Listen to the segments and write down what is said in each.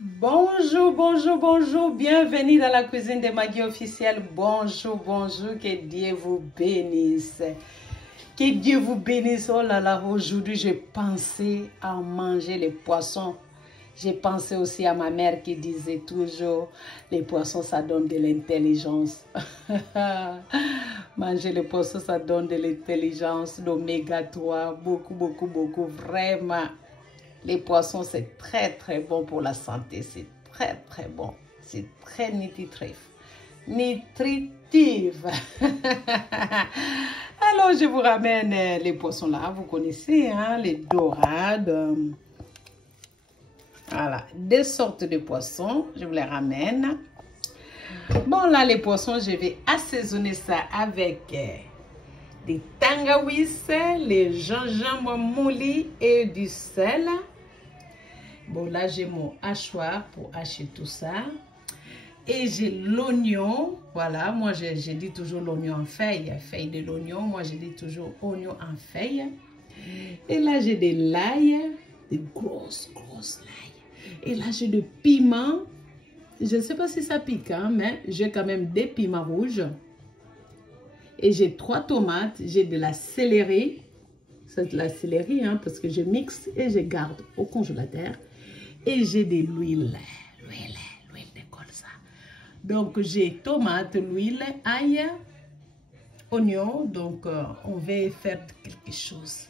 Bonjour, bonjour, bonjour. Bienvenue dans la cuisine de Maggie officielle. Bonjour, bonjour. Que Dieu vous bénisse. Que Dieu vous bénisse. Oh là là, aujourd'hui, j'ai pensé à manger les poissons. J'ai pensé aussi à ma mère qui disait toujours, les poissons, ça donne de l'intelligence. Manger les poissons, ça donne de l'intelligence, d'oméga 3, beaucoup, beaucoup, beaucoup, vraiment. Les poissons, c'est très, très bon pour la santé. C'est très, très bon. C'est très nutritif. Nutritive. Alors, je vous ramène les poissons là. Vous connaissez, hein, les dorades. Voilà, deux sortes de poissons. Je vous les ramène. Bon, là, les poissons, je vais assaisonner ça avec des tangawises, les gingembre moulu et du sel. Bon, là, j'ai mon hachoir pour hacher tout ça. Et j'ai l'oignon. Voilà, moi, je dis toujours l'oignon en feuille. Feuille de l'oignon. Moi, je dis toujours oignon en feuille. Et là, j'ai de l'ail. Des grosses l'ail. Et là, j'ai du piment. Je ne sais pas si ça pique, hein, mais j'ai quand même des piments rouges. Et j'ai 3 tomates. J'ai de la céleri. C'est de la céleri, hein, parce que je mixe et je garde au congélateur. Et j'ai de l'huile de colza. Donc, j'ai tomate, l'huile, ail, oignon. Donc, on va faire quelque chose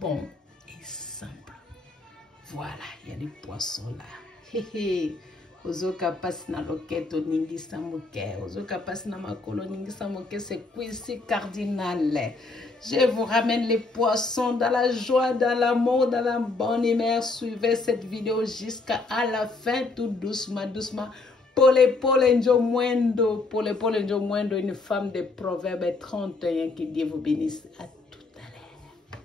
bon et simple. Voilà, il y a des poissons là. Ozoka passe na loketo ningi samoke. Ozoka passe na makolo ningi samoke. C'est cuisine cardinal. Je vous ramène les poissons dans la joie, dans l'amour, dans la bonne humeur. Suivez cette vidéo jusqu'à la fin, tout doucement, doucement. Pole njo mwendo, une femme de Proverbe 31, que Dieu vous bénisse. À tout à l'heure.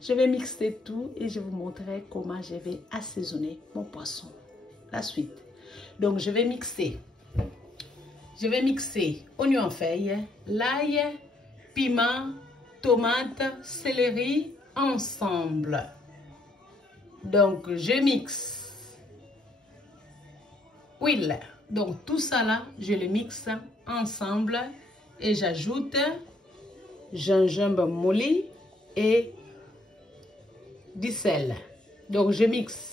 Je vais mixer tout et je vous montrerai comment je vais assaisonner mon poisson. La suite. Donc, je vais mixer oignon en feuille, l'ail, piment, tomate, céleri ensemble. Donc, je mixe. Huile. Donc, tout ça là, je le mixe ensemble et j'ajoute gingembre moulu et du sel. Donc, je mixe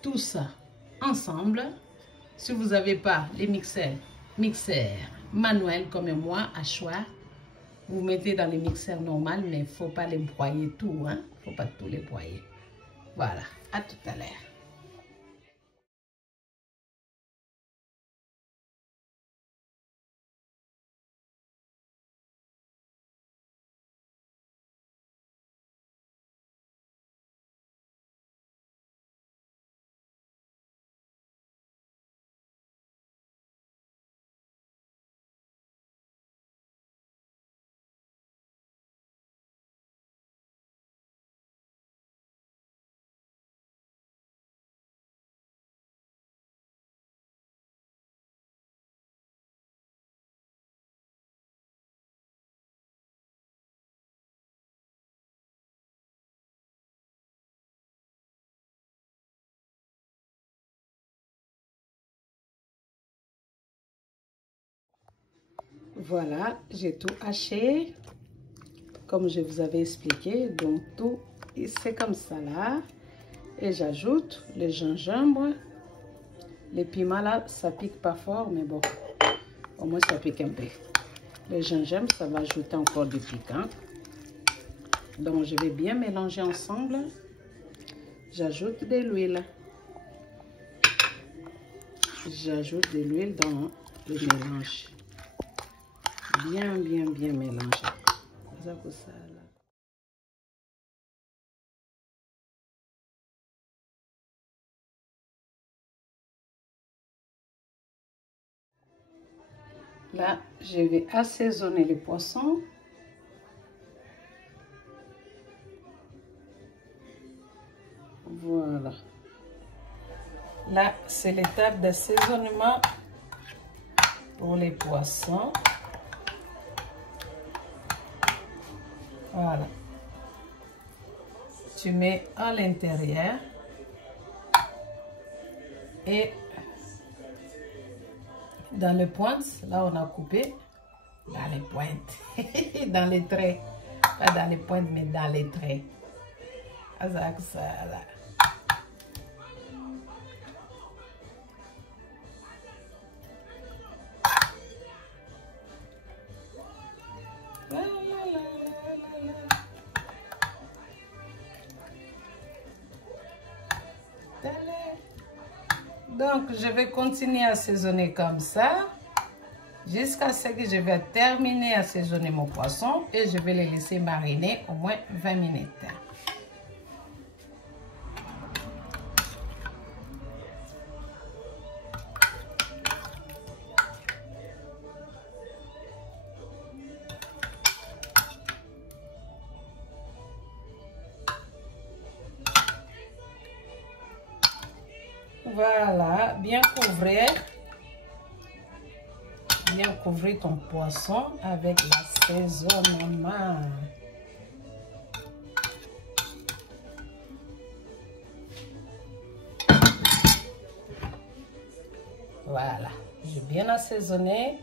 tout ça ensemble. Si vous n'avez pas les mixeurs manuels comme moi, hachoir, vous mettez dans les mixeurs normaux, mais il ne faut pas les broyer tout, hein. Il ne faut pas tout les broyer. Voilà, à tout à l'heure. Voilà, j'ai tout haché, comme je vous avais expliqué. Donc, tout, c'est comme ça là. Et j'ajoute le gingembre. Les piments là, ça pique pas fort, mais bon, au moins ça pique un peu. Le gingembre, ça va ajouter encore du piquant. Donc, je vais bien mélanger ensemble. J'ajoute de l'huile. J'ajoute de l'huile dans le mélange. Bien mélanger. Ça pour ça là. Là, je vais assaisonner les poissons. Voilà. Là, c'est l'étape d'assaisonnement pour les poissons. Voilà. Tu mets à l'intérieur. Et dans les pointes, là on a coupé, dans les pointes, dans les traits, pas dans les pointes mais dans les traits. Azak ça là. Donc, je vais continuer à assaisonner comme ça jusqu'à ce que je vais terminer à assaisonner mon poisson et je vais les laisser mariner au moins 20 minutes. Voilà, bien couvrir ton poisson avec l'assaisonnement. Voilà, j'ai bien assaisonné.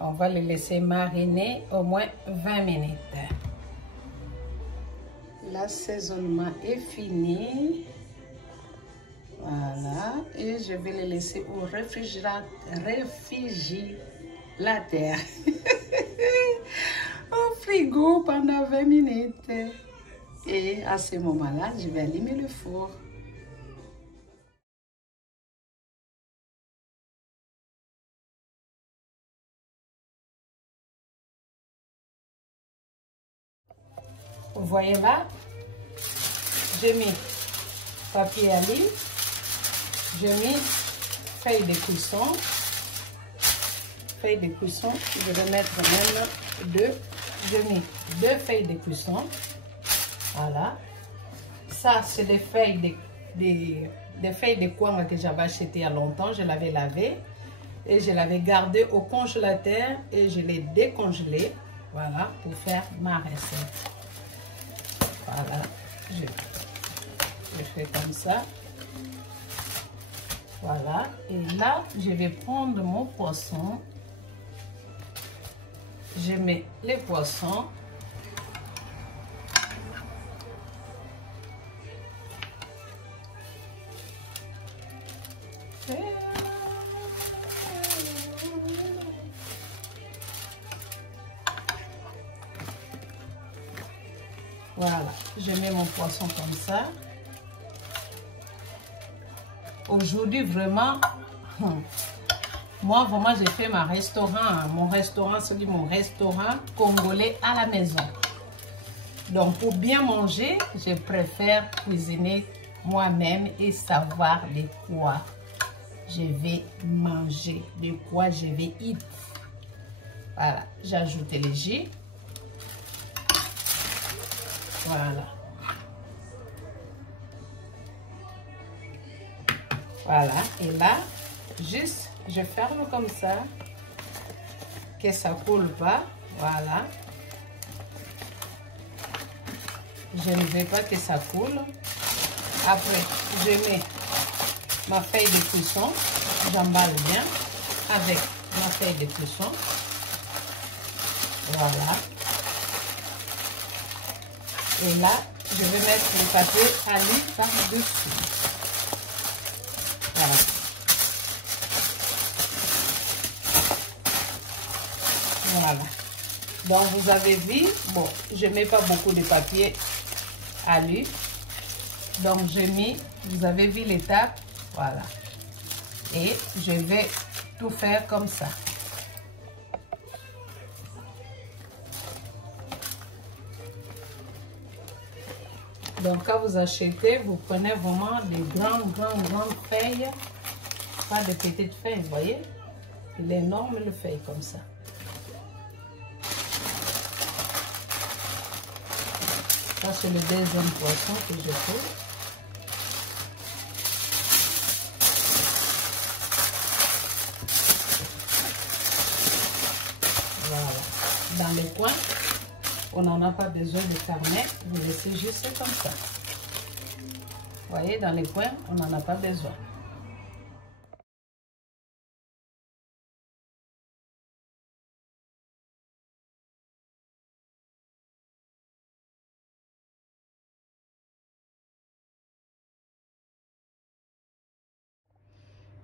On va les laisser mariner au moins 20 minutes. L'assaisonnement est fini. Voilà, et je vais les laisser au réfrigérateur, au frigo pendant 20 minutes. Et à ce moment-là, je vais allumer le four. Vous voyez là, j'ai mis papier à l'huile. J'ai mis feuille de cuisson. Feuille de cuisson, je vais mettre même deux. J'ai mis 2 feuilles de cuisson. Voilà. Ça, c'est des feuilles des feuilles de kwanga que j'avais achetées il y a longtemps. Je l'avais lavé et je l'avais gardé au congélateur et je l'ai décongelé. Voilà, pour faire ma recette. Voilà. Je fais comme ça. Voilà, et là, je vais prendre mon poisson. Je mets les poissons. Voilà, je mets mon poisson comme ça. Aujourd'hui, vraiment, moi, vraiment, j'ai fait mon restaurant, c'est mon restaurant congolais à la maison. Donc, pour bien manger, je préfère cuisiner moi-même et savoir de quoi je vais manger, de quoi je vais eat. Voilà, j'ai ajouté le jus. Voilà. Voilà, et là, juste, je ferme comme ça, que ça coule pas, voilà. Je ne veux pas que ça coule. Après, je mets ma feuille de cuisson, j'emballe bien avec ma feuille de cuisson, voilà. Et là, je vais mettre le papier à l'huile par-dessus. Voilà. Voilà. Donc, vous avez vu, bon, je ne mets pas beaucoup de papier à l'huile. Donc, j'ai mis, vous avez vu l'étape, voilà. Et je vais tout faire comme ça. Donc, quand vous achetez, vous prenez vraiment des grandes feuilles, pas de petites feuilles, vous voyez? Il est énorme le feuille comme ça. Ça, c'est le deuxième poisson que je fais. Voilà. Dans les coins, on n'en a pas besoin de fermer, vous laissez juste comme ça. Vous voyez, dans les coins, on n'en a pas besoin.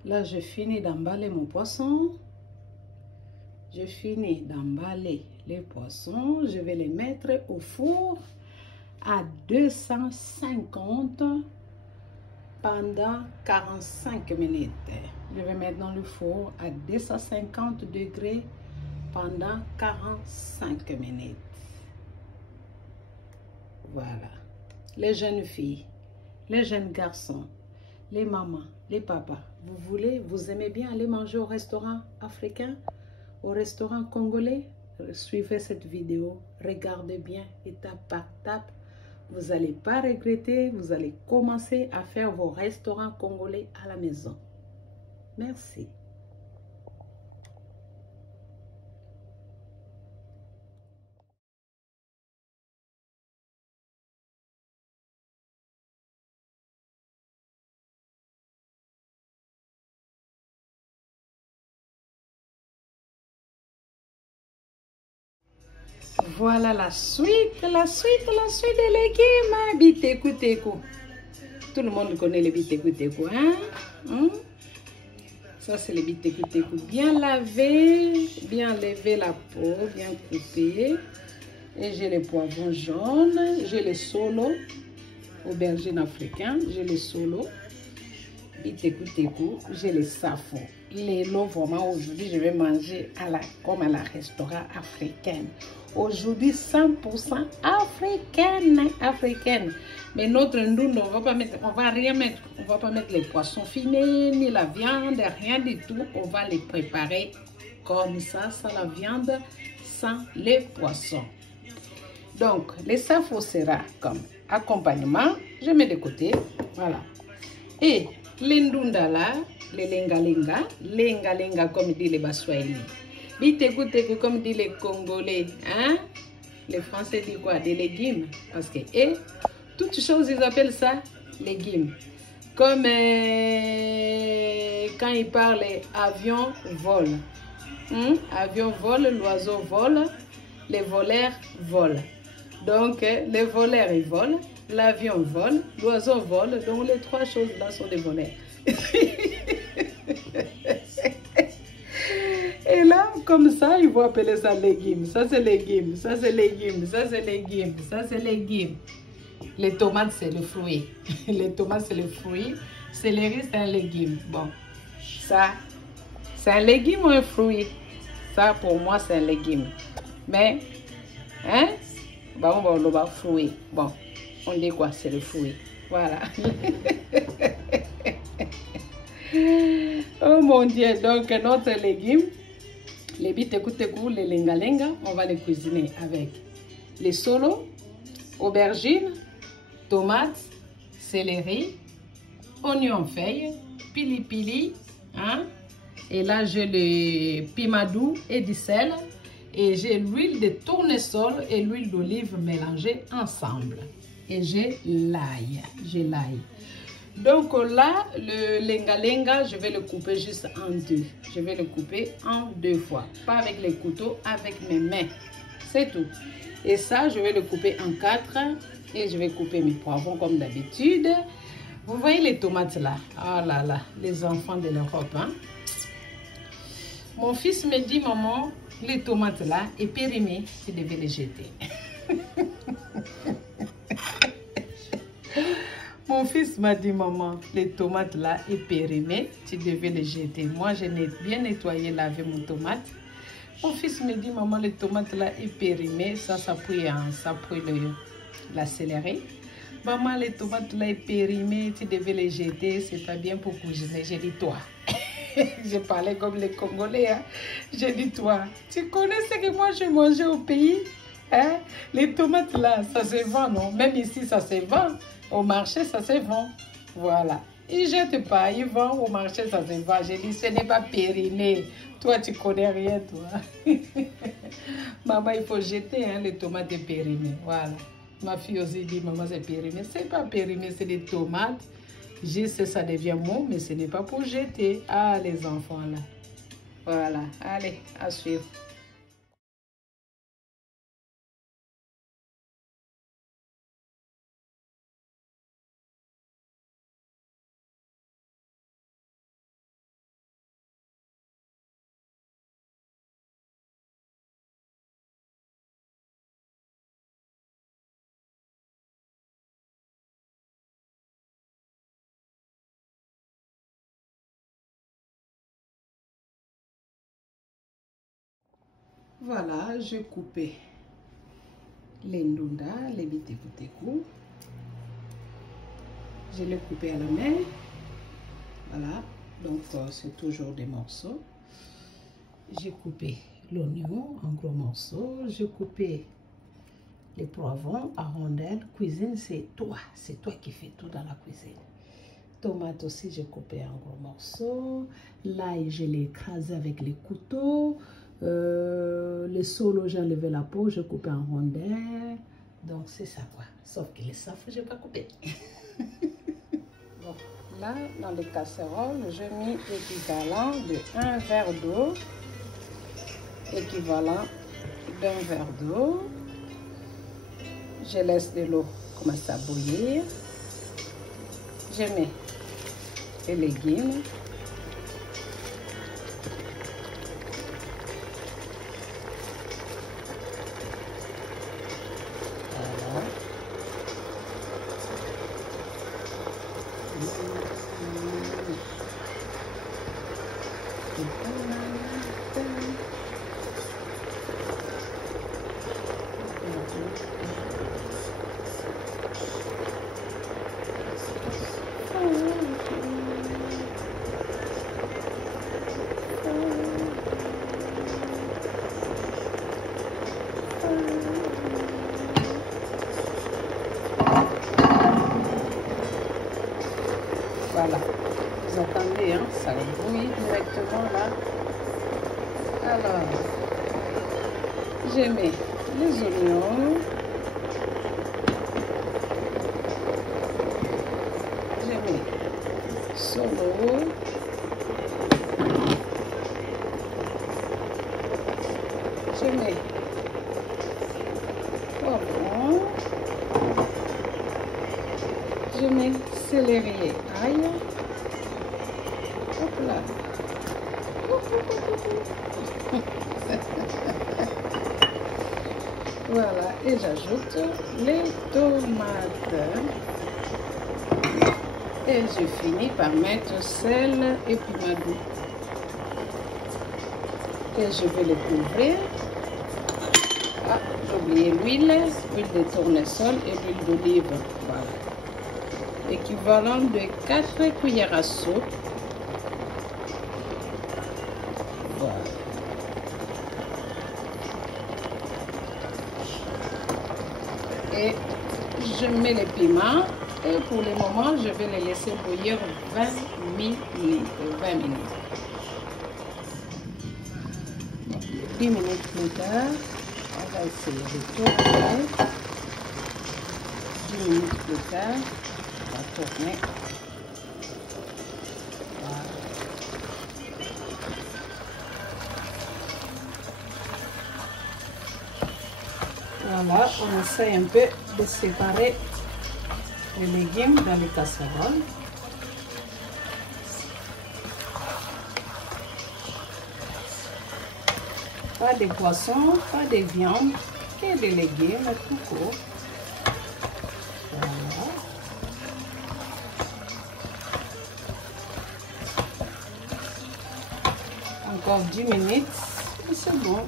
Là, je finis d'emballer mon poisson. Je finis d'emballer les poissons. Je vais les mettre au four à 250 pendant 45 minutes. Je vais mettre dans le four à 250 degrés pendant 45 minutes. Voilà. Les jeunes filles, les jeunes garçons, les mamans, les papas, vous aimez bien aller manger au restaurant africain, au restaurant congolais? Suivez cette vidéo, regardez bien étape par étape. Vous n'allez pas regretter, vous allez commencer à faire vos restaurants congolais à la maison. Merci. Voilà la suite des légumes. Biteku-teku. Tout le monde connaît les biteku-teku, hein? Ça, c'est les biteku-teku. Bien lavé, bien lever la peau, bien coupé. Et j'ai les poivrons jaunes, j'ai les solos, aubergines africaines, j'ai les solos, biteku-teku, j'ai les safo. Les lots, vraiment, aujourd'hui, je vais manger comme à la restaurant africaine. Aujourd'hui, 100% africaine. Mais notre ndoun, on va rien mettre. On va pas mettre les poissons fumés, ni la viande, rien du tout. On va les préparer comme ça, sans la viande, sans les poissons. Donc, les safo sera comme accompagnement. Je mets de côté. Voilà. Et les ndunda là, les lenga comme dit les Baswahili. Biteku-teku comme dit les Congolais. Hein? Les Français disent quoi? Des légumes. Parce que, et toutes choses, ils appellent ça légumes. Comme quand ils parlent avion vole. Avion vole, l'oiseau vole, les voleurs volent. Donc, les voleurs, ils volent, l'avion vole, l'oiseau vole. Donc, les trois choses-là sont des voleurs. Et là, comme ça, ils vont appeler ça légumes. Ça, c'est légumes. Ça, c'est légumes. Ça, c'est légumes. Ça, c'est légumes. Les tomates, c'est le fruit. Les tomates, c'est le fruit. Céleri, c'est un légume. Bon, ça, c'est un légume ou un fruit? Ça, pour moi, c'est un légume. Mais, hein? Bon, on va fruit. Bon, on dit quoi? C'est le fruit. Voilà. Oh mon Dieu. Donc, notre légume, les biteku-teku, les lenga-lenga, on va les cuisiner avec les solos, aubergines, tomates, céleri, oignons feuilles, pili-pili, hein? Et là, j'ai le pimadou et du sel. Et j'ai l'huile de tournesol et l'huile d'olive mélangées ensemble. Et j'ai l'ail. Donc là, le lenga-lenga, je vais le couper juste en deux. Je vais le couper en deux fois. Pas avec les couteaux, avec mes mains. C'est tout. Et ça, je vais le couper en quatre. Et je vais couper mes poivrons comme d'habitude. Vous voyez les tomates là? Oh là là, les enfants de l'Europe. Hein? Mon fils me dit, maman, les tomates là, et périmées, tu devais les jeter. Mon fils m'a dit, maman, les tomates là, et périmées, tu devais les jeter. Moi, je n'ai bien nettoyé, lavé mon tomate. Mon fils me dit, maman, les tomates là, et périmées, ça brûle la céleri. Maman, les tomates là, et périmées, tu devais les jeter, c'est pas bien pour cuisiner. J'ai dit, toi. Je parlais comme les Congolais. Hein. J'ai dit, toi, tu connais ce que moi je mangeais au pays? Hein? Les tomates là, ça se vend, non? Même ici, ça se vend. Au marché, ça se vend. Voilà. Ils ne jettent pas, ils vendent au marché, ça se vend. J'ai dit, ce n'est pas périmé. Toi, tu connais rien, toi. Maman, il faut jeter hein, les tomates périmées. Voilà. Ma fille aussi dit, maman, c'est périmé. Ce n'est pas périmé, c'est des tomates. Juste, ça devient mou, mais ce n'est pas pour jeter. Ah, les enfants, là. Voilà. Allez, à suivre. Voilà, je coupé les ndunda, les bitekuteku. Je l'ai coupé à la main. Voilà, donc c'est toujours des morceaux. J'ai coupé l'oignon en gros morceaux. J'ai coupé les poivrons à rondelles. Cuisine, c'est toi qui fais tout dans la cuisine. Tomate aussi, j'ai coupé en gros morceaux. L'ail, je l'ai écrasé avec les couteaux. Les solos, j'ai enlevé la peau, j'ai coupé en rondelles. Donc c'est ça quoi. Sauf que les safres, je n'ai pas coupé. Bon, là, dans les casseroles, j'ai mis l'équivalent de 1 verre d'eau. Équivalent d'un verre d'eau. Je laisse de l'eau commencer à bouillir. Je mets les légumes. Voilà. Voilà, vous entendez, hein, ça bouille directement là. Alors, je mets les oignons. Je mets solo. Je mets poivron. Je mets céleri et ail. Hop là. Voilà, et j'ajoute les tomates. Et je finis par mettre sel et piment doux. Et je vais les couvrir. Ah, j'ai oublié l'huile de tournesol et l'huile d'olive. Voilà. Équivalent de 4 cuillères à soupe. Voilà. Et je mets les piments et pour le moment, je vais les laisser bouillir 20 minutes. 10 minutes plus tard, on va essayer de tourner. 10 minutes plus tard, on va tourner. Voilà, on essaie un peu de séparer les légumes dans les casseroles. Pas de poissons, pas de viande, que des légumes, tout court. Voilà. Encore 10 minutes et c'est bon.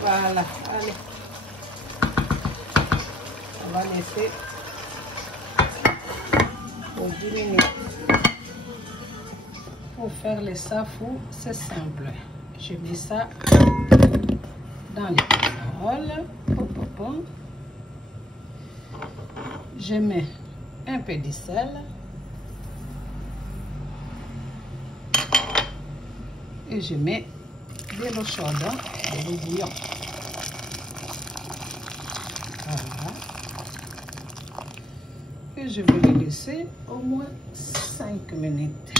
Voilà, allez. On va laisser pour 10 minutes. Pour faire les safou, c'est simple. Je mets ça dans les casseroles. Je mets un peu de sel. Et je mets de l'eau chaude, de l'eau bouillante. Voilà. Et je vais le laisser au moins 5 minutes.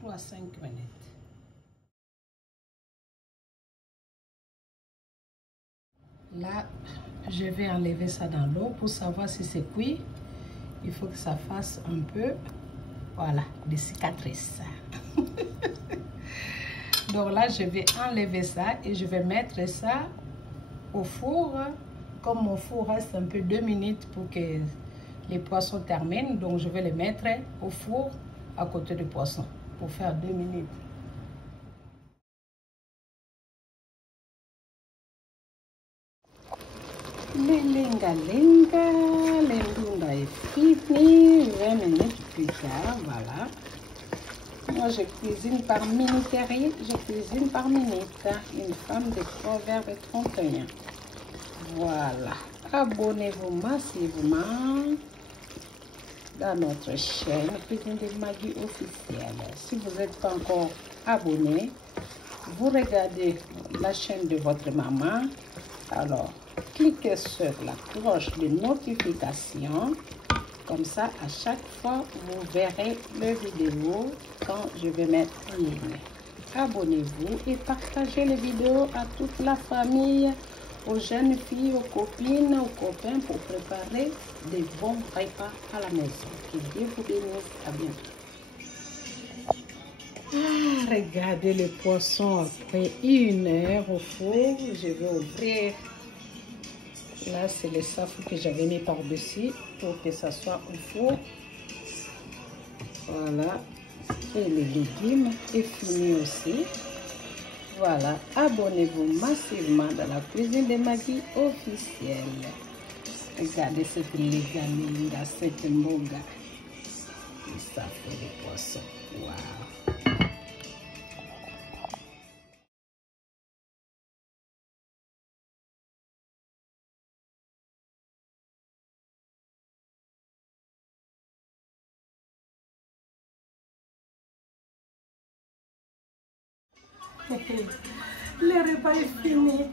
3 à 5 minutes. Là, je vais enlever ça dans l'eau pour savoir si c'est cuit. Il faut que ça fasse un peu, voilà, des cicatrices. Donc là, je vais enlever ça et je vais mettre ça au four. Comme mon four reste un peu 2 minutes pour que les poissons terminent, donc je vais les mettre au four à côté du poisson pour faire 2 minutes. Le lenga-lenga, l'endunda est fini, 20 minutes plus tard, voilà. Moi, je cuisine par minuterie, je cuisine par minute. Une femme de Proverbe 31. Voilà. Abonnez-vous massivement dans notre chaîne Cuisine de Maggie officielle. Si vous n'êtes pas encore abonné, vous regardez la chaîne de votre maman. Alors, cliquez sur la cloche de notification. Comme ça, à chaque fois, vous verrez les vidéos quand je vais mettre en ligne. Abonnez-vous et partagez les vidéos à toute la famille, aux jeunes filles, aux copines, aux copains pour préparer des bons repas à la maison. Que Dieu vous bénisse. À bientôt. Ah, regardez le poisson après 1 heure au four. Je vais ouvrir. Là, c'est le safou que j'avais mis par-dessus pour que ça soit au four. Voilà. Et les légumes est fini aussi. Voilà. Abonnez-vous massivement dans la cuisine de Maggie officielle. Regardez cette légalinga, cette mboga. Le safou de poisson. Wow. Le repas est fini.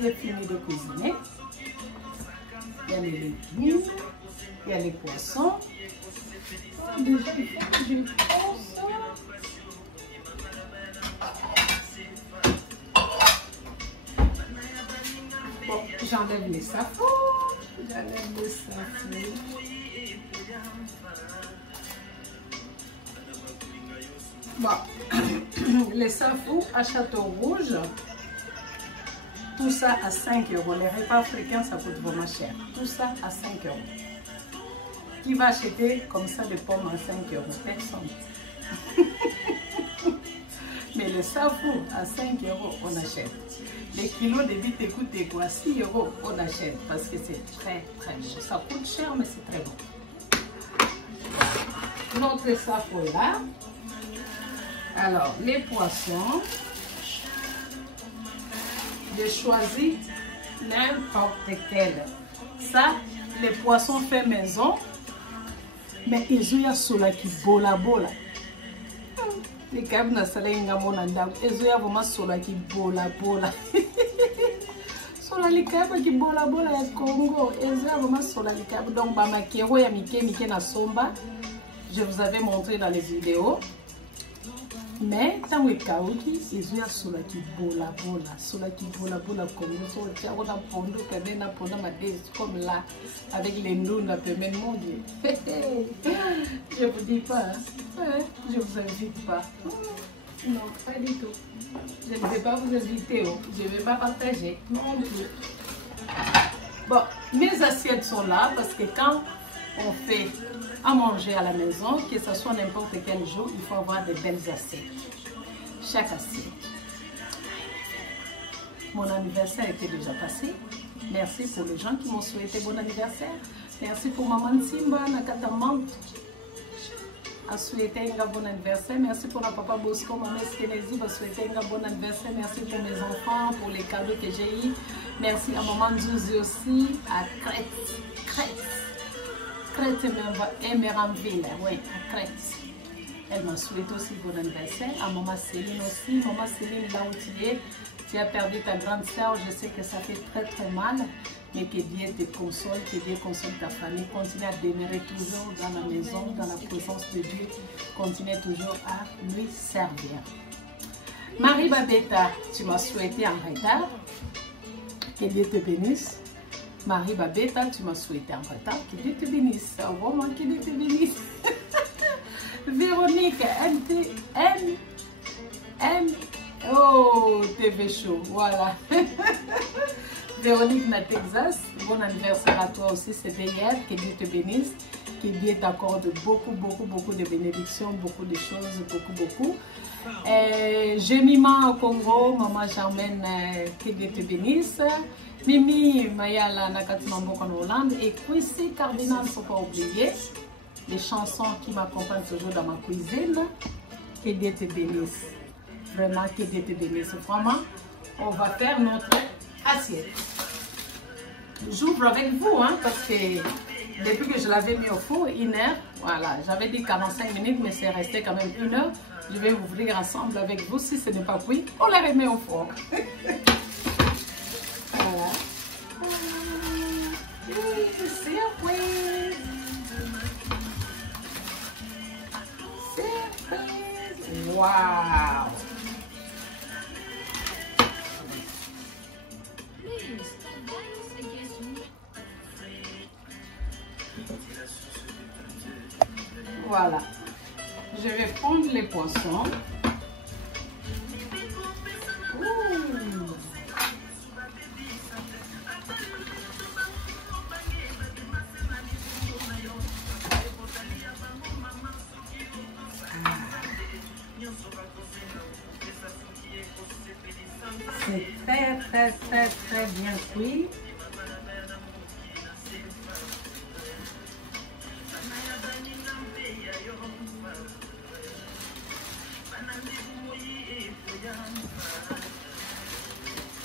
J'ai fini de cuisiner. Il y a les légumes, il y a les poissons. Déjà, je pense. Bon, j'enlève les safous. J'enlève les safous. Bon, les safous à Château Rouge, tout ça à 5 €. Les repas africains, ça coûte vraiment cher. Tout ça à 5 €. Qui va acheter comme ça des pommes à 5 €? Personne. Mais les safous à 5 €, on achète. Les kilos de bite coûtent quoi? 6 €, on achète parce que c'est très très bon. Ça coûte cher, mais c'est très bon. Notre safou est là. Alors, les poissons, j'ai choisi n'importe quel. Ça, les poissons faits maison, mais ils ont sur la qui bola. Les câbles na salenga monanda, ils ont vraiment sur la qui bola. Sur la câble qui bola ya Congo, ils ont vraiment sur la câble. Donc, ba makero ya mike na somba, je vous avais montré dans les vidéos. Mais tant que kaouki, ils ont sur la qui bola comme ça, on a pondo comme là, avec les noms à peine mon Dieu. Je vous dis pas, hein? Je vous invite pas. Non, pas du tout. Je ne vais pas vous inviter, je ne vais pas partager non plus. Bon, mes assiettes sont là parce que quand on fait à manger à la maison, que ce soit n'importe quel jour, il faut avoir de belles assiettes. Chaque assiette. Mon anniversaire était déjà passé. Merci pour les gens qui m'ont souhaité bon anniversaire. Merci pour maman Simba, Nakatamant, a souhaité un bon anniversaire. Merci pour la papa Bosco, maman Skenezi, a souhaité un bon anniversaire. Merci pour mes enfants, pour les cadeaux que j'ai eu. Merci à maman Zouzi aussi, à Crête et Méranville, oui, à Crête. Elle m'a souhaité aussi bon anniversaire. À maman Céline aussi. Maman Céline, là où tu as perdu ta grande sœur, je sais que ça fait très très mal. Mais que Dieu te console, que Dieu console ta famille. Continue à demeurer toujours dans la maison, dans la présence de Dieu. Continue toujours à lui servir. Marie Babetta, tu m'as souhaité en retard. Que Dieu te bénisse. Marie Babetta, tu m'as souhaité en retard. Que Dieu te bénisse. Vraiment, que Dieu te bénisse. Véronique, Oh, TV chaud, voilà. Véronique na Texas, bon anniversaire à toi aussi, c'était hier, que Dieu te bénisse, que Dieu t'accorde beaucoup de bénédictions, beaucoup de choses, beaucoup. Jemima au Congo, maman Germaine, que Dieu te bénisse. Mimi Mayala Nakatimambo en Hollande et Quissy Cardinal, il ne faut pas oublier les chansons qui m'accompagnent toujours dans ma cuisine. Que Dieu te bénisse. Vraiment, que Dieu te bénisse. Vraiment, on va faire notre assiette. J'ouvre avec vous, hein, parce que depuis que je l'avais mis au four, 1 heure, voilà, j'avais dit 45 minutes, mais c'est resté quand même 1 heure. Je vais ouvrir ensemble avec vous. Si ce n'est pas cuit, on la remet au four. Voilà. Surprise. Wow. Voilà. Je vais prendre les poissons. C'est très bien cuit.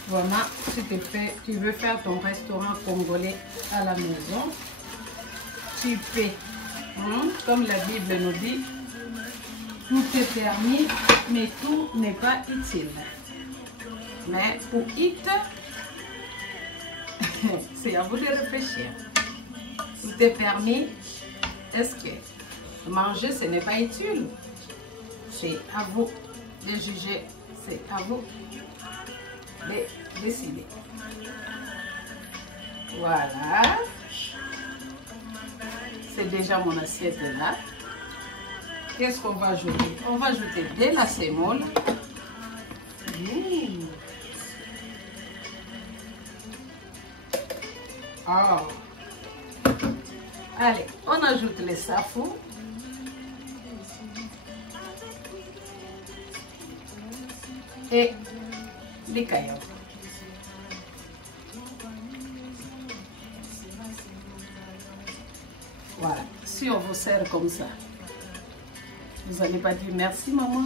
Vraiment, si tu veux faire ton restaurant congolais à la maison, tu peux. Comme la Bible nous dit, tout est permis, mais tout n'est pas utile. Mais pour it, c'est à vous de réfléchir. Tout est permis. Est-ce que manger, ce n'est pas utile? C'est à vous de juger. C'est à vous de décider. Voilà. C'est déjà mon assiette là. Qu'est-ce qu'on va ajouter? On va ajouter de la sémoule. Oh. Allez, on ajoute les safou. Et les cailloux. Voilà, si on vous sert comme ça, vous n'allez pas dire merci maman,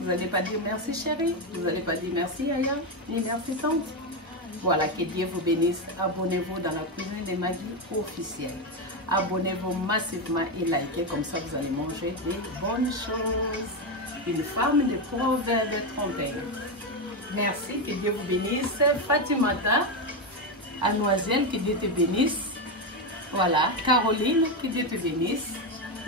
vous n'allez pas dire merci chérie, vous n'allez pas dire merci Aya, ni merci tante. Voilà, que Dieu vous bénisse. Abonnez-vous dans la cuisine de Maggie officielle. Abonnez-vous massivement et likez, comme ça vous allez manger des bonnes choses. Une femme de Proverbe 31. Merci, que Dieu vous bénisse. Fatimata, à Noisienne, que Dieu te bénisse. Voilà, Caroline, que Dieu te bénisse.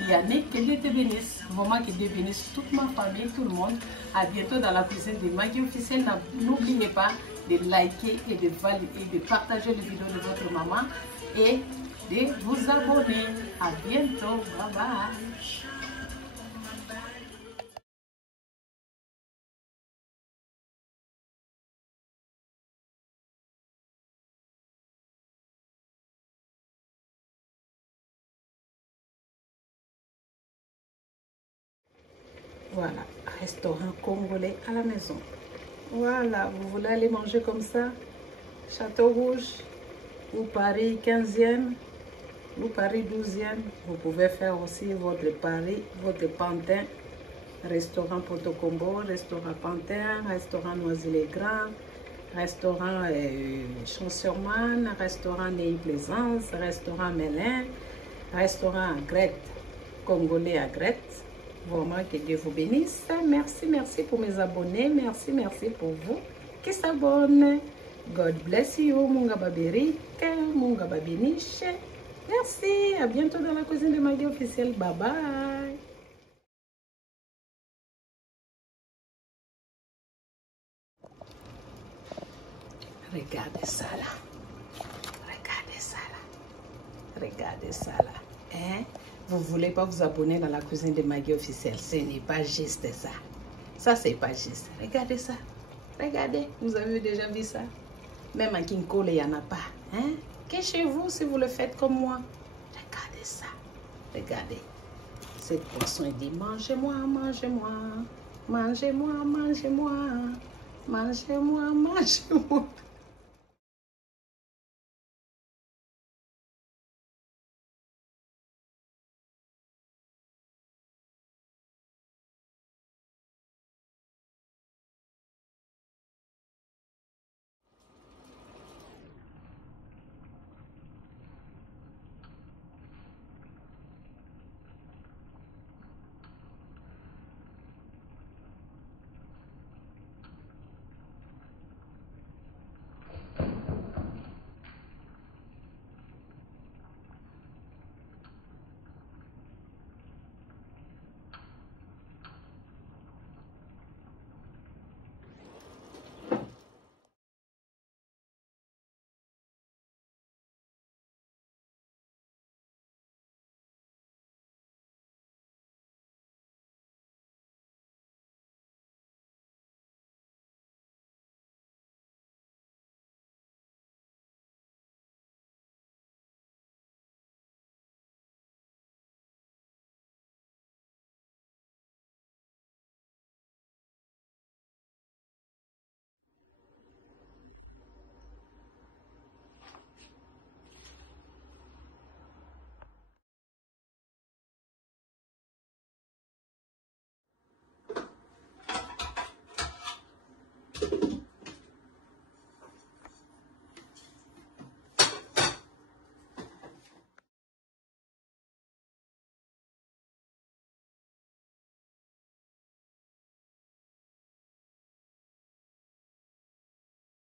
Yannick, que Dieu te bénisse. Vraiment, que Dieu bénisse toute ma famille, tout le monde. À bientôt dans la cuisine de Maggie officielle. N'oubliez pas de liker et de partager les vidéos de votre maman et de vous abonner. À bientôt. Bye bye. Voilà, restaurant congolais à la maison. Voilà, vous voulez aller manger comme ça, Château Rouge, ou Paris 15e, ou Paris 12e, vous pouvez faire aussi votre Paris, votre Pantin, restaurant Potocombo, restaurant Pantin, restaurant Noisy-le-Grand, restaurant Champs-sur-Marne, restaurant Néi-Plaisance, restaurant Mélin, restaurant Grette, congolais à Grette. Vraiment, que Dieu vous bénisse. Merci, merci pour mes abonnés. Merci, merci pour vous qui s'abonnent. God bless you. Munga baberik, munga babiniche. Merci. À bientôt dans la cuisine de Maggie officielle. Bye bye. Regardez ça là. Regardez ça là. Regardez ça là. Hein? Vous ne voulez pas vous abonner dans la cuisine de Maggie officielle. Ce n'est pas juste ça. Ça, c'est pas juste. Regardez ça. Regardez, vous avez déjà vu ça? Même à King Cole, il n'y en a pas. Hein? Que chez vous, si vous le faites comme moi. Regardez ça. Regardez. Cette poisson, il dit, mangez-moi, mangez-moi. Mangez-moi, mangez-moi. Mangez-moi, mangez-moi.